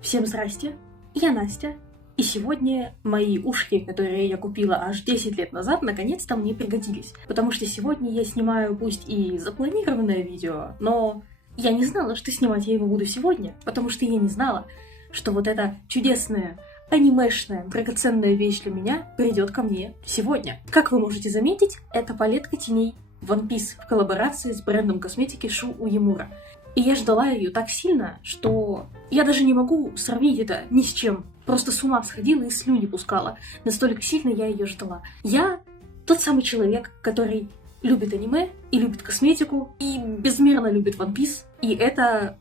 Всем здрасте, я Настя, и сегодня мои ушки, которые я купила аж 10 лет назад, наконец-то мне пригодились. Потому что сегодня я снимаю пусть и запланированное видео, но я не знала, что снимать я его буду сегодня, потому что я не знала, что вот эта чудесная, анимешная, драгоценная вещь для меня придет ко мне сегодня. Как вы можете заметить, это палетка теней One Piece в коллаборации с брендом косметики Shu Uemura. И я ждала ее так сильно, что я даже не могу сравнить это ни с чем. Просто с ума сходила и слюни пускала. Настолько сильно я ее ждала. Я тот самый человек, который любит аниме и любит косметику, и безмерно любит One Piece. И это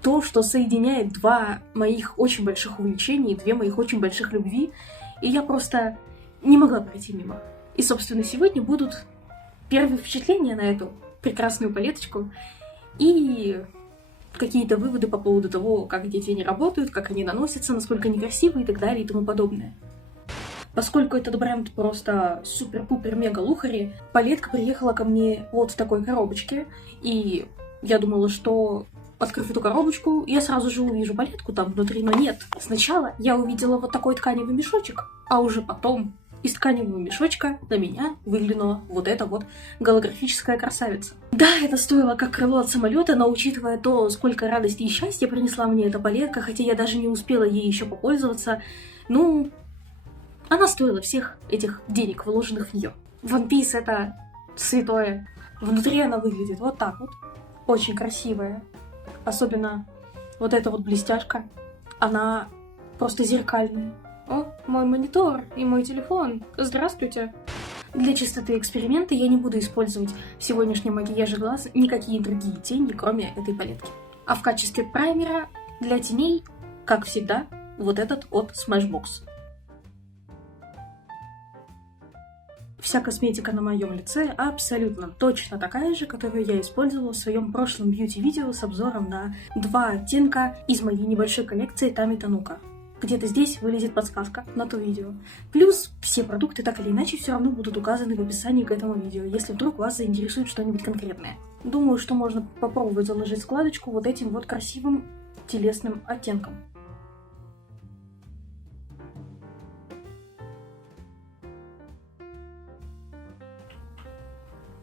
то, что соединяет два моих очень больших увлечений, две моих очень больших любви. И я просто не могла пройти мимо. И, собственно, сегодня будут первые впечатления на эту прекрасную палеточку. И какие-то выводы по поводу того, как эти тени работают, как они наносятся, насколько они красивые и так далее и тому подобное. Поскольку этот бренд просто супер-пупер-мега-лухари, палетка приехала ко мне вот в такой коробочке, и я думала, что, открыв эту коробочку, я сразу же увижу палетку там внутри, но нет. Сначала я увидела вот такой тканевый мешочек, а уже потом из тканевого мешочка на меня выглянула вот эта вот голографическая красавица. Да, это стоило как крыло от самолета, но учитывая то, сколько радости и счастья принесла мне эта палетка, хотя я даже не успела ей еще попользоваться, ну, она стоила всех этих денег, вложенных в нее. One Piece — это святое. Внутри она выглядит вот так вот. Очень красивая. Особенно вот эта вот блестяшка. Она просто зеркальная. О, мой монитор и мой телефон. Здравствуйте. Для чистоты эксперимента я не буду использовать в сегодняшнем макияже глаз никакие другие тени, кроме этой палетки. А в качестве праймера для теней, как всегда, вот этот от Smashbox. Вся косметика на моем лице абсолютно точно такая же, которую я использовала в своем прошлом бьюти-видео с обзором на два оттенка из моей небольшой коллекции Тами Танука. Где-то здесь вылезет подсказка на то видео. Плюс все продукты так или иначе все равно будут указаны в описании к этому видео, если вдруг вас заинтересует что-нибудь конкретное. Думаю, что можно попробовать заложить складочку вот этим вот красивым телесным оттенком.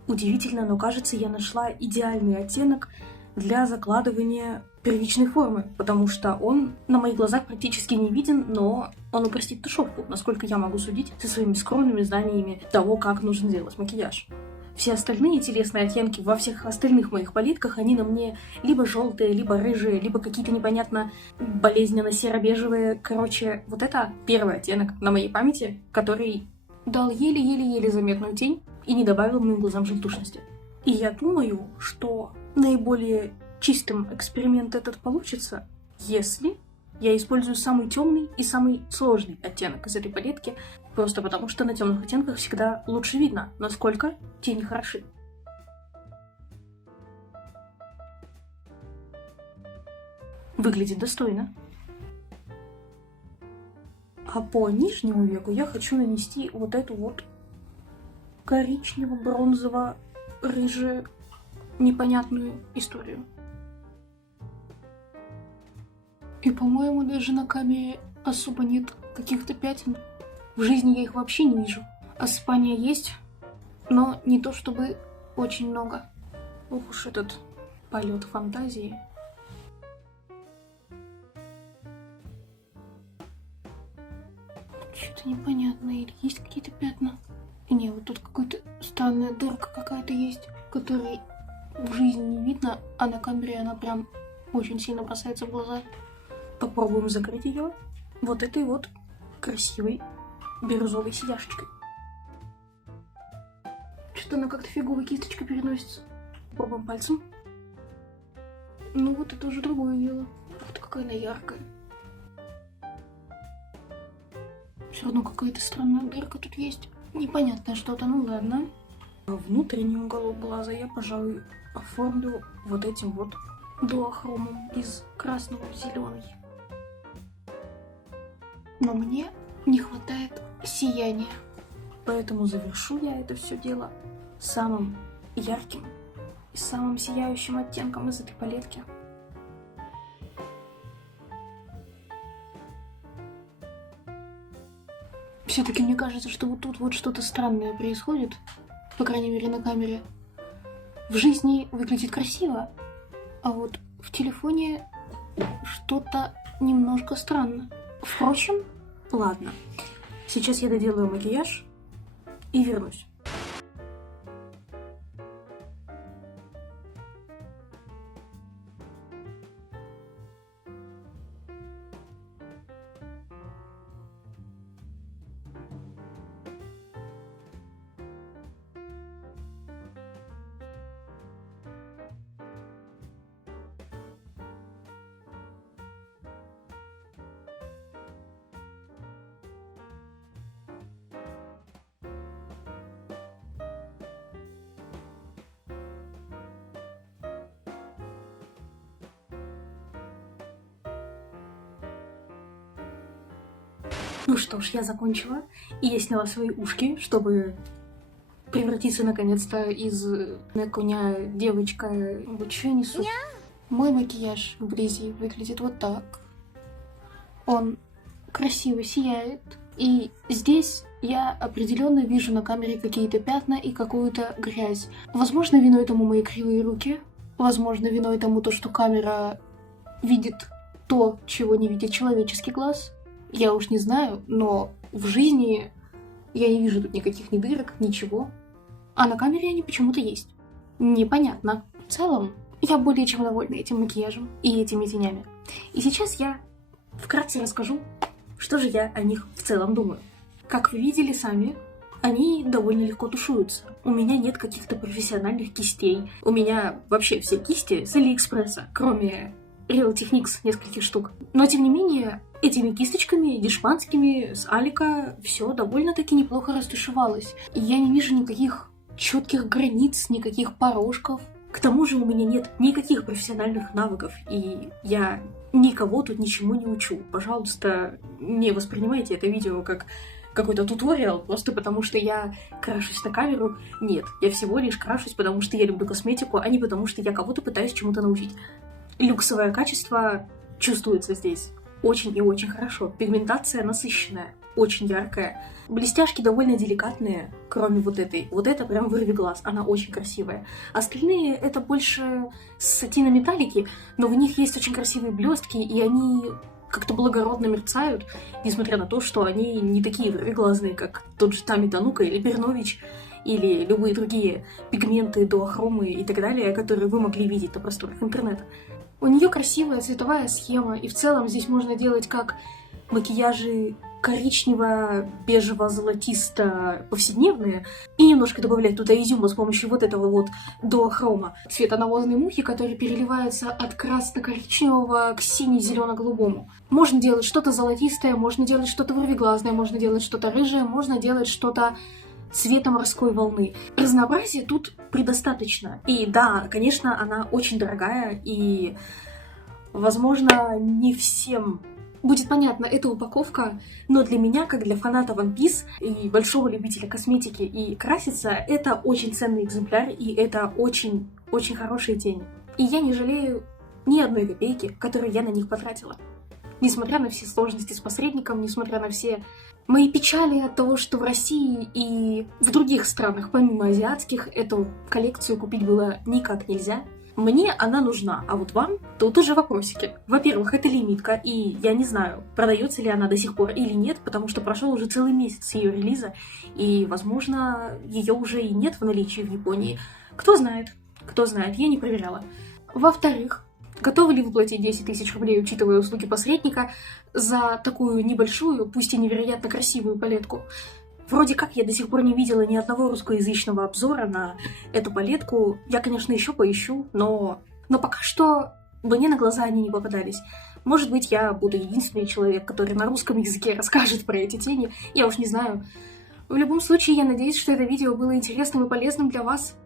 Удивительно, но кажется, я нашла идеальный оттенок для закладывания первичной формы, потому что он на моих глазах практически не виден, но он упростит тушевку, насколько я могу судить со своими скромными знаниями того, как нужно делать макияж. Все остальные телесные оттенки во всех остальных моих палитках, они на мне либо желтые, либо рыжие, либо какие-то непонятно болезненно серо-бежевые. Короче, вот это первый оттенок на моей памяти, который дал еле-еле-еле заметную тень и не добавил моим глазам желтушности. И я думаю, что наиболее чистым эксперимент этот получится, если я использую самый темный и самый сложный оттенок из этой палетки, просто потому что на темных оттенках всегда лучше видно, насколько тени хороши. Выглядит достойно. А по нижнему веку я хочу нанести вот эту вот коричнево-бронзово-рыжую непонятную историю. И, по-моему, даже на камере особо нет каких-то пятен. В жизни я их вообще не вижу. Осыпания есть, но не то чтобы очень много. Ох уж этот полет фантазии. Что-то непонятное. Или есть какие-то пятна? Не, вот тут какая-то странная дырка какая-то есть, которой в жизни не видно, а на камере она прям очень сильно бросается в глаза. Попробуем закрыть ее вот этой вот красивой бирюзовой сидяшечкой. Что-то она как-то фигово кисточкой переносится. Попробуем пальцем. Ну вот это уже другое дело. Вот какая она яркая. Все равно какая-то странная дырка тут есть. Непонятное что-то, ну ладно. Внутренний уголок глаза я, пожалуй, оформлю вот этим вот дуохромом из красного в зеленый. Но мне не хватает сияния. Поэтому завершу я это все дело самым ярким и самым сияющим оттенком из этой палетки. Все-таки мне кажется, что вот тут вот что-то странное происходит, по крайней мере на камере. В жизни выглядит красиво, а вот в телефоне что-то немножко странно. Впрочем, ладно. Сейчас я доделаю макияж и вернусь. Ну что ж, я закончила, и я сняла свои ушки, чтобы превратиться наконец-то из коня девочка. Вот что я несу? Мой макияж вблизи выглядит вот так. Он красиво сияет, и здесь я определенно вижу на камере какие-то пятна и какую-то грязь. Возможно, виной тому мои кривые руки, возможно, виной тому то, что камера видит то, чего не видит человеческий глаз. Я уж не знаю, но в жизни я не вижу тут никаких ни дырок, ничего. А на камере они почему-то есть. Непонятно. В целом, я более чем довольна этим макияжем и этими тенями. И сейчас я вкратце расскажу, что же я о них в целом думаю. Как вы видели сами, они довольно легко тушуются. У меня нет каких-то профессиональных кистей. У меня вообще все кисти с Алиэкспресса, кроме Real Techniques нескольких штук. Но тем не менее, этими кисточками дешманскими с Алика все довольно-таки неплохо растушевалось. И я не вижу никаких четких границ, никаких порожков. К тому же у меня нет никаких профессиональных навыков, и я никого тут ничему не учу. Пожалуйста, не воспринимайте это видео как какой-то туториал, просто потому что я крашусь на камеру. Нет, я всего лишь крашусь, потому что я люблю косметику, а не потому что я кого-то пытаюсь чему-то научить. Люксовое качество чувствуется здесь очень и очень хорошо. Пигментация насыщенная, очень яркая. Блестяшки довольно деликатные, кроме вот этой. Вот это прям вырви глаз, она очень красивая. Остальные это больше сатинометаллики, но в них есть очень красивые блестки, и они как-то благородно мерцают, несмотря на то, что они не такие вырвиглазные, как тот же Тами Танука или Бернович, или любые другие пигменты, дуохромы и так далее, которые вы могли видеть на просторах интернета. У нее красивая цветовая схема, и в целом здесь можно делать как макияжи коричнево-бежево-золотисто повседневные и немножко добавлять туда изюма с помощью вот этого вот дуохрома цвета навозной мухи, который переливается от красно-коричневого к сине-зелено-голубому. Можно делать что-то золотистое, можно делать что-то вырвиглазное, можно делать что-то рыжее, можно делать что-то цвета морской волны. Разнообразия тут предостаточно. И да, конечно, она очень дорогая, и, возможно, не всем будет понятна эта упаковка, но для меня, как для фаната One Piece и большого любителя косметики и краситься, это очень ценный экземпляр, и это очень хорошие тени. И я не жалею ни одной копейки, которую я на них потратила. Несмотря на все сложности с посредником, несмотря на все мои печали от того, что в России и в других странах, помимо азиатских, эту коллекцию купить было никак нельзя. Мне она нужна, а вот вам тут уже вопросики. Во-первых, это лимитка, и я не знаю, продается ли она до сих пор или нет, потому что прошел уже целый месяц с ее релиза, и, возможно, ее уже и нет в наличии в Японии. Кто знает, я не проверяла. Во-вторых, готовы ли вы платить 10 тысяч рублей, учитывая услуги посредника, за такую небольшую, пусть и невероятно красивую палетку? Вроде как я до сих пор не видела ни одного русскоязычного обзора на эту палетку. Я, конечно, еще поищу, но пока что мне на глаза они не попадались. Может быть, я буду единственный человек, который на русском языке расскажет про эти тени. Я уж не знаю. В любом случае, я надеюсь, что это видео было интересным и полезным для вас.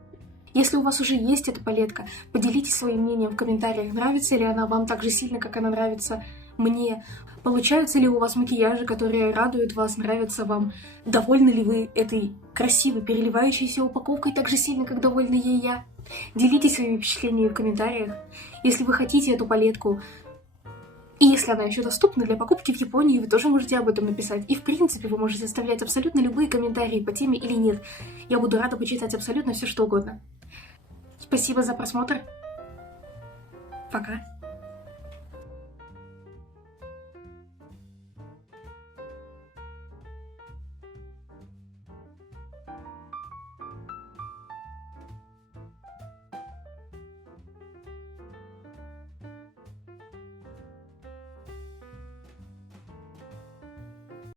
Если у вас уже есть эта палетка, поделитесь своим мнением в комментариях, нравится ли она вам так же сильно, как она нравится мне. Получаются ли у вас макияжи, которые радуют вас, нравятся вам? Довольны ли вы этой красивой, переливающейся упаковкой так же сильно, как довольна ей я? Делитесь своими впечатлениями в комментариях. Если вы хотите эту палетку, И если она еще доступна для покупки в Японии, вы тоже можете об этом написать. И в принципе вы можете оставлять абсолютно любые комментарии по теме или нет. Я буду рада почитать абсолютно все, что угодно. Спасибо за просмотр. Пока.